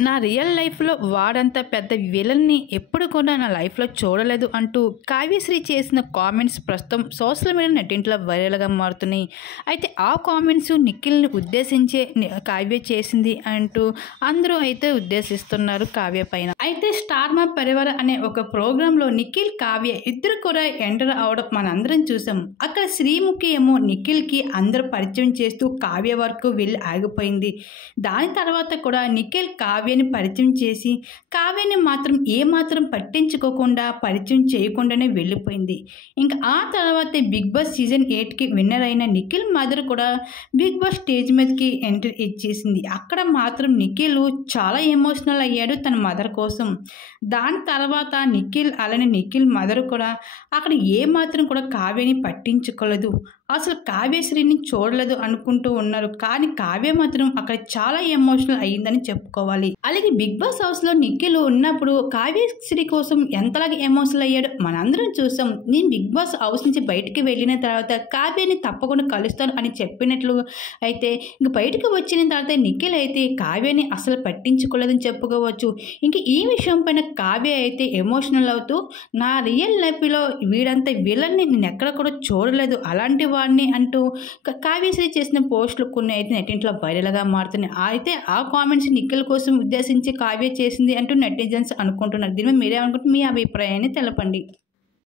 నా రియల్ లైఫ్‌లో వాడంత పెద్ద విలన్ని ఎప్పుడు కూడా నా లైఫ్‌లో చూడలేదు అంటూ కావ్యశ్రీ చేసిన కామెంట్స్ ప్రస్తుతం సోషల్ మీడియా నెట్టింట్లో వైరల్‌గా మారుతున్నాయి. అయితే ఆ కామెంట్స్ నిఖిల్‌ని ఉద్దేశించే కావ్య చేసింది అంటూ అందరూ అయితే ఉద్దేశిస్తున్నారు కావ్య పైన. అయితే స్టార్ మా పరివార్ అనే ఒక ప్రోగ్రాంలో నిఖిల్, కావ్య ఇద్దరు కూడా ఎంటర్ అవడం మనందరం చూసాం. అక్కడ శ్రీముఖి ఏమో నిఖిల్‌కి అందరూ పరిచయం చేస్తూ కావ్య వరకు వెళ్ళి ఆగిపోయింది. దాని తర్వాత కూడా నిఖిల్ కావ్యని పరిచయం చేసి కావ్యని మాత్రం ఏమాత్రం పట్టించుకోకుండా పరిచయం చేయకుండానే వెళ్ళిపోయింది. ఇంకా ఆ తర్వాత బిగ్ బాస్ సీజన్ 8కి విన్నర్ అయిన నిఖిల్ మదర్ కూడా బిగ్ బాస్ స్టేజ్ మీదకి ఎంట్రీ ఇచ్చేసింది. అక్కడ మాత్రం నిఖిల్ చాలా ఎమోషనల్ అయ్యాడు తన మదర్ కోసం. దాని తర్వాత నిఖిల్ అలానే నిఖిల్ మదర్ కూడా అక్కడ ఏమాత్రం కూడా కావ్యని పట్టించుకోలేదు. అసలు కావ్యశ్రీని చూడలేదు అనుకుంటూ ఉన్నారు. కానీ కావ్య మాత్రం అక్కడ చాలా ఎమోషనల్ అయ్యిందని చెప్పుకోవాలి. అలాగే బిగ్ బాస్ హౌస్లో నిఖిల్ ఉన్నప్పుడు కావ్యశ్రీ కోసం ఎంతలాగా ఎమోషనల్ అయ్యాడో మనందరం చూసాం. నేను బిగ్ బాస్ హౌస్ నుంచి బయటికి వెళ్ళిన తర్వాత కావ్యని తప్పకుండా కలుస్తాను అని చెప్పినట్లు అయితే ఇంక బయటకు వచ్చిన తర్వాత నిఖిల్ అయితే కావ్యని అసలు పట్టించుకోలేదని చెప్పుకోవచ్చు. ఇంక ఈ విషయం పైన కావ్య అయితే ఎమోషనల్ అవుతూ నా రియల్ లైఫ్లో వీడంత విలన్ని నేను ఎక్కడ కూడా చూడలేదు అలాంటి వాడిని అంటూ కావ్యశ్రీ చేసిన పోస్టులు కొన్ని అయితే నెట్టింట్లో వైరల్గా మారుతున్నాయి. అయితే ఆ కామెంట్స్ నిఖిల్ కోసం ఉద్దేశించి కావ్య చేసింది అంటూ నెటిజన్స్ అనుకుంటున్నారు. దీని మీద మీరేమనుకుంటే మీ అభిప్రాయాన్ని తెలపండి.